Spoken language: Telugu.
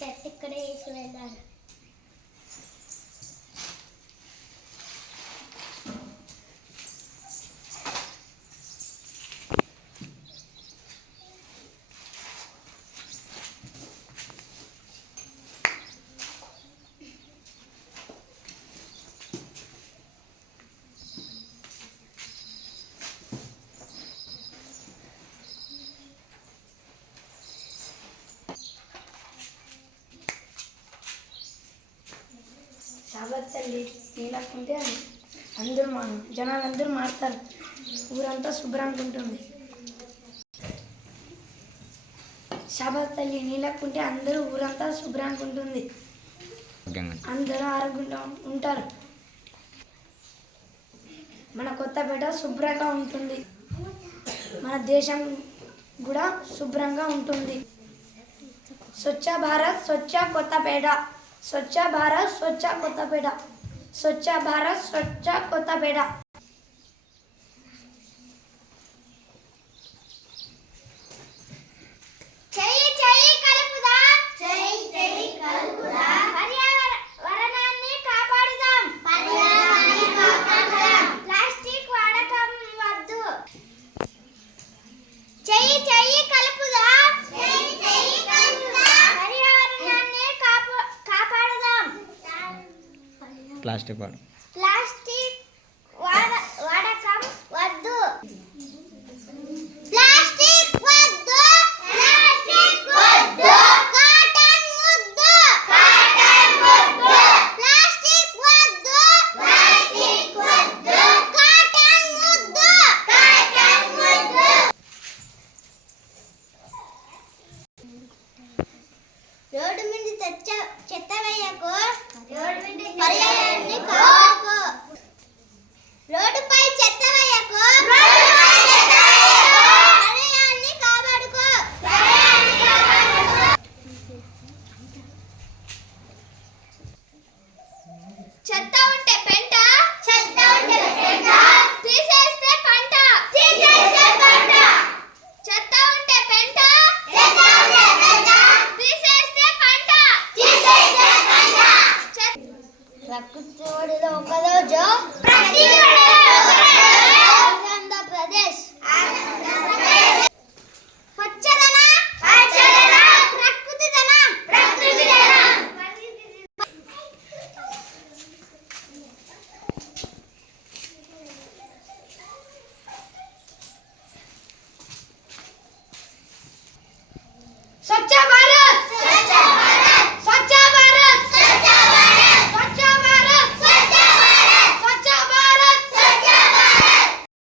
చెట్టు ఇక్కడే వేసి వెళ్ళాను. శాబత్ తల్లి నీళ్ళకుంటే జనాలందరూ మారుతారు, ఊరంతా శుభ్రంగా ఉంటుంది. శాబత్ తల్లి నీళ్ళకుంటే ఊరంతా శుభ్రంగా ఉంటుంది, అందరూ ఆరోగ్యంగా ఉంటారు. మన కొత్తపేట శుభ్రంగా ఉంటుంది, మన దేశం కూడా శుభ్రంగా ఉంటుంది. స్వచ్ఛ భారత్ స్వచ్ఛ కొత్తపేట, స్వచ్ఛ భారత్ స్వచ్ఛ కొత్తపేట, స్వచ్ఛ భారత్ స్వచ్ఛ కొత్తపేట. పర్యావరణాన్ని కాపాడుదాం, ప్లాస్టిక్ వాడకం వద్దు. చెయ్యి చెయ్యి కలుపుదాం, పర్యావరణాన్ని కాపాడుదాం. ప్లాస్టిక్ వాడకం వద్దు. ప్లాస్టిక్ వద్దు, కాటన్ ముద్దు, ప్లాస్టిక్ వద్దు, కాటన్ ముద్దు. రోడ్డు మీద చెత్త వేయకు, పర్యావరణాన్ని కాపాడుకో. రోడ్డుపై చెత్త వేయకు.